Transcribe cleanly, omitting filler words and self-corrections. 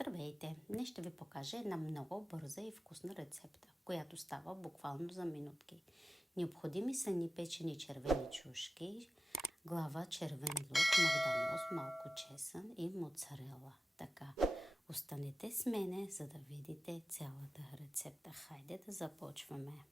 Здравейте! Днес ще ви покажа една много бърза и вкусна рецепта, която става буквално за минутки. Необходими са ни печени червени чушки, глава, червен лук, магданоз, малко чесън и моцарела. Така, останете с мене, за да видите цялата рецепта. Хайде да започваме!